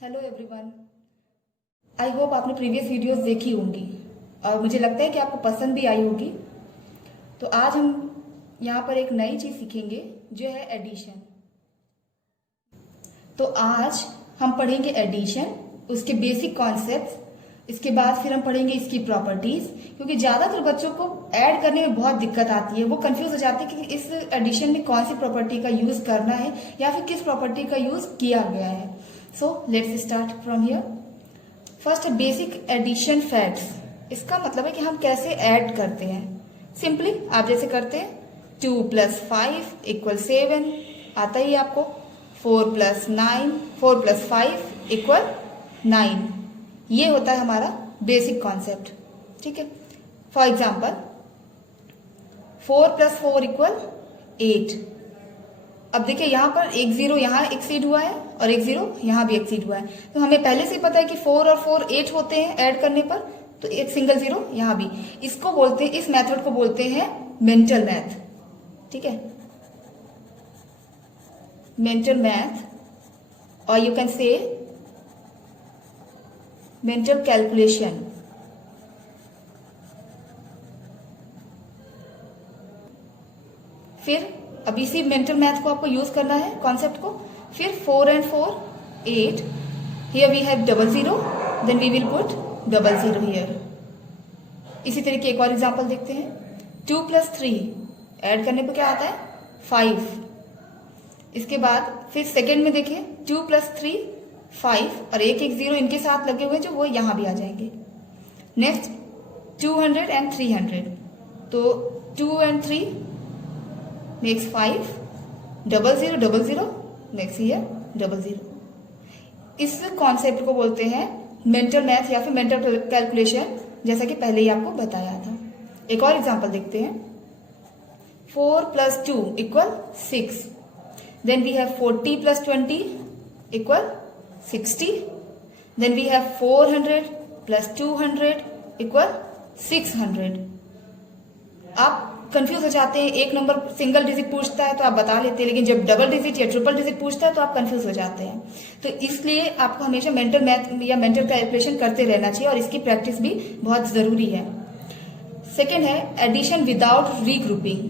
Hello everyone. I hope आपने previous videos देखी होंगी और मुझे लगता है कि आपको पसंद भी आई होगी। तो आज हम यहाँ पर एक नई चीज़ सीखेंगे जो है एडिशन। तो आज हम पढ़ेंगे एडिशन, उसके बेसिक कॉन्सेप्ट्स। इसके बाद फिर हम पढ़ेंगे इसकी प्रॉपर्टीज, क्योंकि ज़्यादातर बच्चों को ऐड करने में बहुत दिक्कत आती है। वो कंफ्यूज हो जाते हैं कि इस एडिशन में कौन सी प्रॉपर्टी का यूज़ करना है या फिर किस प्रॉपर्टी का यूज़ किया गया है। So let's start from here. First basic addition facts. इसका मतलब है कि हम कैसे ऐड करते हैं। सिंपली आप जैसे करते हैं 2 + 5 = 7 आता ही आपको। 4 + 5 = 9। ये होता है हमारा बेसिक कॉन्सेप्ट। ठीक है। For example 4 + 4 = 8। अब देखिए यहाँ पर एक 0 यहाँ एक्सीड हुआ है और एक 0 यहाँ भी एक्सीड हुआ है। तो हमें पहले से ही पता है कि 4 और 4 8 होते हैं ऐड करने पर, तो एक सिंगल 0 यहाँ भी। इसको बोलते हैं, इस मेथड को बोलते हैं मेंटल मैथ। ठीक है, मेंटल मैथ, और you can say mental calculation. फिर अब इसी मेंटल मैथ को आपको यूज करना है, कॉन्सेप्ट को। फिर 4 and 4 8, here we have 00, then we will put 00 here. इसी तरीके एक और एग्जांपल देखते हैं। 2 + 3 ऐड करने पे क्या आता है 5। इसके बाद फिर सेकेंड में देखिए 2 + 3 5 और एक 0 इनके साथ लगे हुए जो वो यहां भी आ जाएंगे। नेक्स्ट 200 and 300, तो 2 and 3 makes 5, 00 00 makes here 00। इस कॉन्सेप्ट को बोलते हैं मेंटल मैथ या फिर मेंटल कैलकुलेशन, जैसा कि पहले ही आपको बताया था। एक और एग्जांपल देखते हैं। 4 + 2 = 6, then we have 40 + 20 = 60, then we have 400 + 200 = 600। आप कंफ्यूज हो जाते हैं, एक नंबर सिंगल डिजिट पूछता है तो आप बता लेते हैं, लेकिन जब डबल डिजिट या ट्रिपल डिजिट पूछता है तो आप कंफ्यूज हो जाते हैं। तो इसलिए आपको हमेशा मेंटल मैथ या मेंटल कैलकुलेशन करते रहना चाहिए और इसकी प्रैक्टिस भी बहुत जरूरी है। सेकेंड है एडिशन विदाउट रीग्रुपिंग।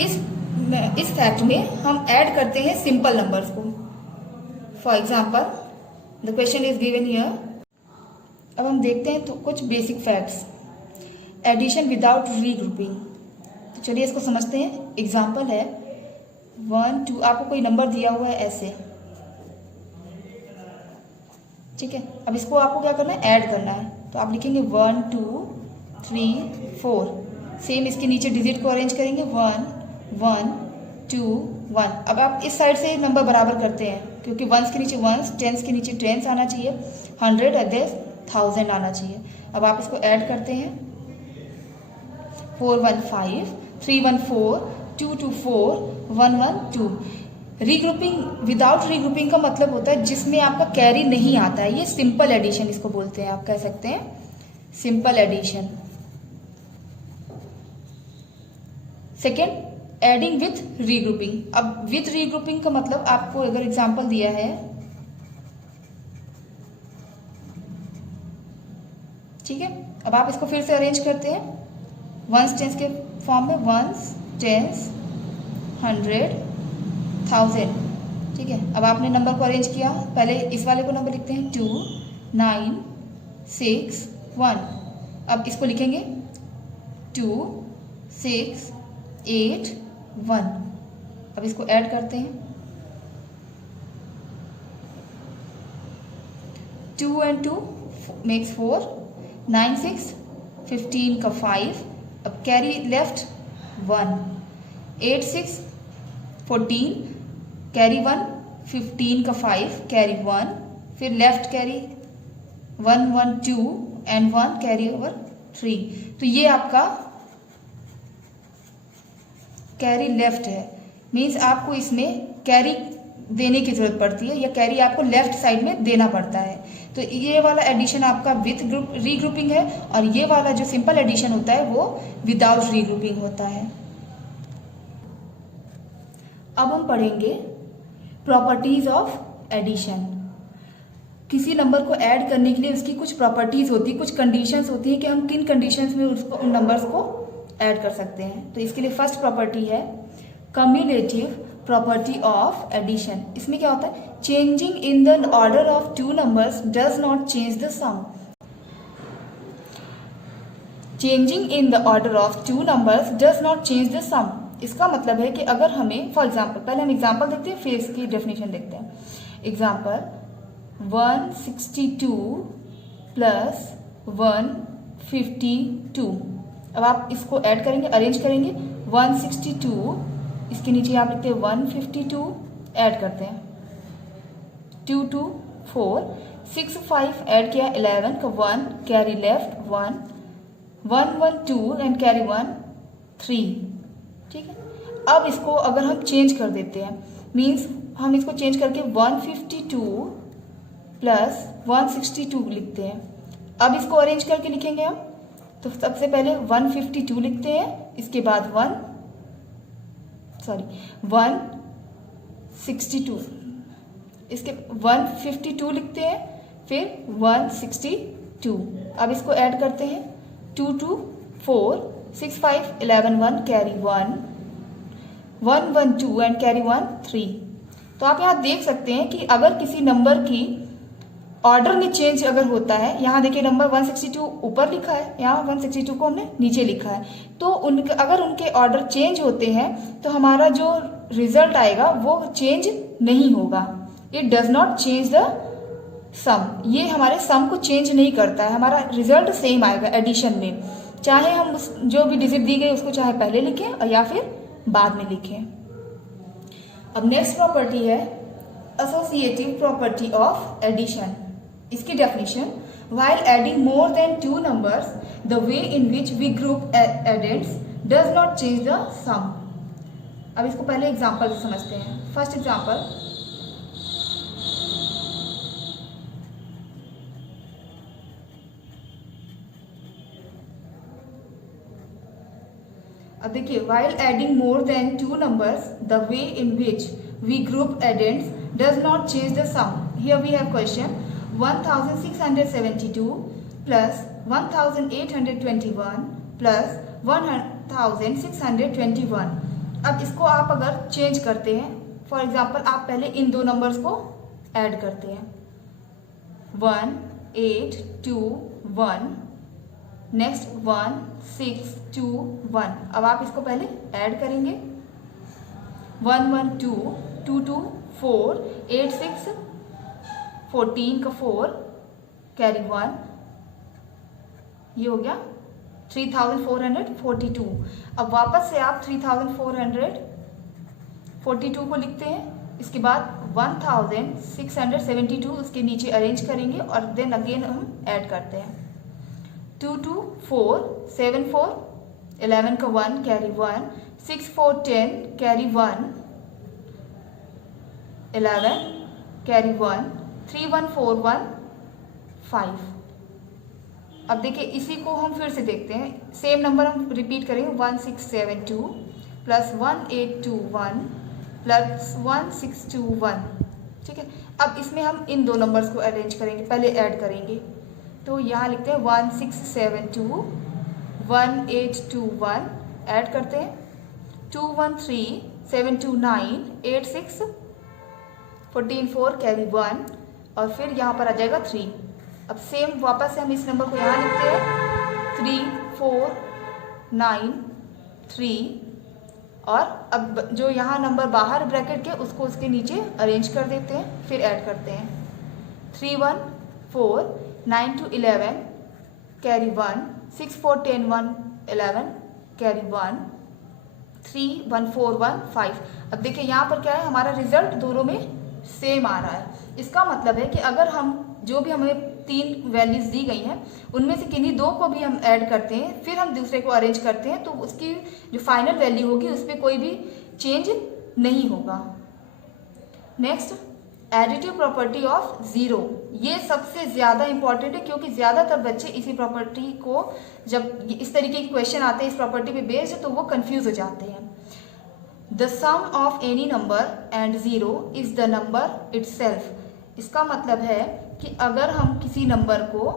इस फैक्ट में हम ऐड करते हैं सिंपल नंबर्स को। For example the question is given here. अब हम देखते हैं तो कुछ basic facts addition without regrouping. तो चलिए इसको समझते हैं। एग्जाम्पल है 1 2, आपको कोई नंबर दिया हुआ है ऐसे। ठीक है, अब इसको आपको क्या करना है ऐड करना है। तो आप लिखेंगे 1 2 3 4। सेम इसके नीचे डिजिट को अरेंज करेंगे 1 1 2 1। अब आप इस साइड से नंबर बराबर करते हैं, क्योंकि वंस के नीचे वंस, टेंस के नीचे टेंस आना चाहिए, 100 अदर्स 1000 आना चाहिए। अब आप इसको ऐड करते हैं 4 1 5 3 1 4 2 2 4 1 1 2। रीग्रुपिंग विदाउट रीग्रुपिंग का मतलब होता है जिसमें आपका कैरी नहीं आता है। ये सिंपल एडिशन इसको बोलते हैं, आप कह सकते हैं simple addition. Second adding with regrouping. अब विथ रीग्रुपिंग का मतलब आपको अगर एग्जांपल दिया है, ठीक है, अब आप इसको फिर से अरेंज करते हैं वंस टेंस के फॉर्म में, वंस टेंस 100 1000। ठीक है, अब आपने नंबर को अरेंज किया, पहले इस वाले को नंबर लिखते हैं 2 9 6 1। अब इसको लिखेंगे 2 6 8 1। अब इसको ऐड करते हैं 2 and 2 makes 4, 9 6 15 का 5। अब कैरी लेफ्ट 1, 8 6 14 कैरी 1, 15 का 5 कैरी 1, फिर left carry 1 1 2 and 1 carry over 3। तो ये आपका कैरी लेफ्ट है, मीन्स आपको इसमें कैरी देने की जरूरत पड़ती है या कैरी आपको लेफ्ट साइड में देना पड़ता है। तो ये वाला एडिशन आपका विथ रीग्रुपिंग है और ये वाला जो सिंपल एडिशन होता है वो विदाउट रीग्रुपिंग होता है। अब हम पढ़ेंगे प्रॉपर्टीज ऑफ एडिशन। किसी नंबर को ऐड करने के लिए उसकी कुछ प्रॉपर्टीज होती है, कुछ कंडीशंस होती हैं कि हम किन कंडीशंस में उसको उन नंबर्स को ऐड कर सकते हैं। तो इसके लिए फर्स्ट प्रॉपर्टी है कम्युलेटिव प्रॉपर्टी ऑफ एडिशन। इसमें क्या होता है, changing in the order of two numbers does not change the sum. Changing in the order of two numbers does not change the sum. इसका मतलब है कि अगर हमें, फॉर एग्जाम्पल, पहले हम एग्जाम्पल देखते हैं फिर इसकी डेफिनेशन देखते हैं। Example 162 plus 152। अब आप इसको ऐड करेंगे, अरेंज करेंगे। 162 इसके नीचे आप लिखते हैं 152, ऐड करते हैं 2 2 4 6 5 ऐड किया 11 का 1 कैरी लेफ्ट 1 1 1 2 एंड कैरी 1 3। ठीक है, अब इसको अगर हम चेंज कर देते हैं, मीन्स हम इसको चेंज करके 152 प्लस 162 लिखते हैं। अब इसको अरेंज करके लिखेंगे हम, तो सबसे पहले 152 लिखते हैं, इसके बाद 162, इसके 152 लिखते हैं, फिर 162। अब इसको ऐड करते हैं 2 2 4 6 5 11 1 कैरी 1 1 1 2 एंड कैरी 1 3। तो आप यहाँ देख सकते हैं कि अगर किसी नंबर की ऑर्डर में चेंज अगर होता है, यहाँ देखिए नंबर 162 ऊपर लिखा है, यहाँ 162 को हमने नीचे लिखा है, तो अगर उनके ऑर्डर चेंज होते हैं तो हमारा जो रिजल्ट आएगा वो चेंज नहीं होगा। It does not change the sum, ये हमारे सम को चेंज नहीं करता है, हमारा रिजल्ट सेम आएगा एडिशन में, चाहे हम जो भी डिजिट दी गई उसको चाहे पहले लिखें या फिर बाद में लिखें। अब नेक्स्ट प्रॉपर्टी है एसोसिएटिव प्रॉपर्टी ऑफ एडिशन। इसकी definition, while adding more than two numbers, the way in which we group addends does not change the sum। अब इसको पहले एग्जाम्पल से समझते हैं। फर्स्ट एग्जाम्पल, अब देखिए, while adding more than two numbers, the way in which we group addends does not change the sum। Here we have question 1672 plus 1821 plus 1621। अब इसको आप अगर चेंज करते हैं, फॉर एग्जाम्पल आप पहले इन दो नंबर्स को ऐड करते हैं 1821, नेक्स्ट 1621। अब आप इसको पहले ऐड करेंगे 112 2 2 4 8 6 14 का 4 कैरी 1, ये हो गया 3442। अब वापस से आप 3442 को लिखते हैं, इसके बाद 1672 उसके नीचे अरेंज करेंगे और देन अगेन हम ऐड करते हैं 2 2 4 7 4 11 का 1 कैरी 1 6 4 10 कैरी 1 11 कैरी 1 31415। अब देखिए इसी को हम फिर से देखते हैं, सेम नंबर हम रिपीट करेंगे 1672 प्लस 1821 प्लस 1621। ठीक है, अब इसमें हम इन दो नंबर्स को अरेंज करेंगे, पहले ऐड करेंगे, तो यहाँ लिखते हैं 1672 1821, ऐड करते हैं 213 729 86 14 4 कैरी 1 और फिर यहाँ पर आ जाएगा 3। अब सेम वापस से हम इस नंबर को यहाँ लिखते हैं 3493 और अब जो यहाँ नंबर बाहर ब्रैकेट के उसको उसके नीचे अरेंज कर देते हैं, फिर ऐड करते हैं 314 9 2 11 कैरी 1 6 4 10 1 11 कैरी 1 3 1 4 1 5। अब देखिए यहाँ पर क्या है, हमारा रिजल्ट दोनों में सेम आ रहा है। इसका मतलब है कि अगर हम जो भी हमें 3 वैल्यूज दी गई हैं उनमें से किन्हीं 2 को भी हम ऐड करते हैं, फिर हम दूसरे को अरेंज करते हैं, तो उसकी जो फाइनल वैल्यू होगी उस पर कोई भी चेंज नहीं होगा। Next, additive property of zero. ये सबसे ज़्यादा इंपॉर्टेंट है क्योंकि ज़्यादातर बच्चे इसी प्रॉपर्टी को, जब इस तरीके के क्वेश्चन आते हैं इस प्रॉपर्टी पे बेस्ड, तो वो कंफ्यूज हो जाते हैं। The sum of any number and zero is the number itself. इसका मतलब है कि अगर हम किसी नंबर को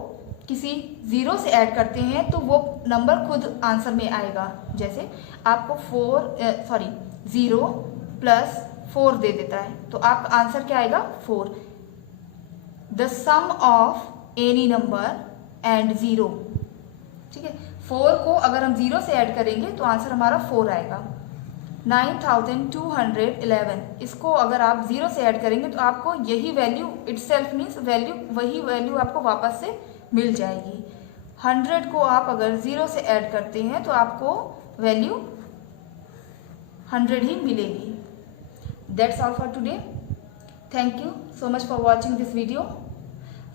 किसी ज़ीरो से ऐड करते हैं तो वो नंबर खुद आंसर में आएगा। जैसे आपको 0 प्लस 4 दे देता है तो आपका आंसर क्या आएगा 4। The sum of any number and 0, ठीक है। 4 को अगर हम 0 से ऐड करेंगे तो आंसर हमारा 4 आएगा। 9211, इसको अगर आप 0 से ऐड करेंगे तो आपको यही वैल्यू इटसेल्फ मीन्स वही वैल्यू आपको वापस से मिल जाएगी। 100 को आप अगर 0 से ऐड करते हैं तो आपको वैल्यू 100 ही मिलेगी। That's all for today. Thank you so much for watching this video.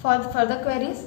For further queries,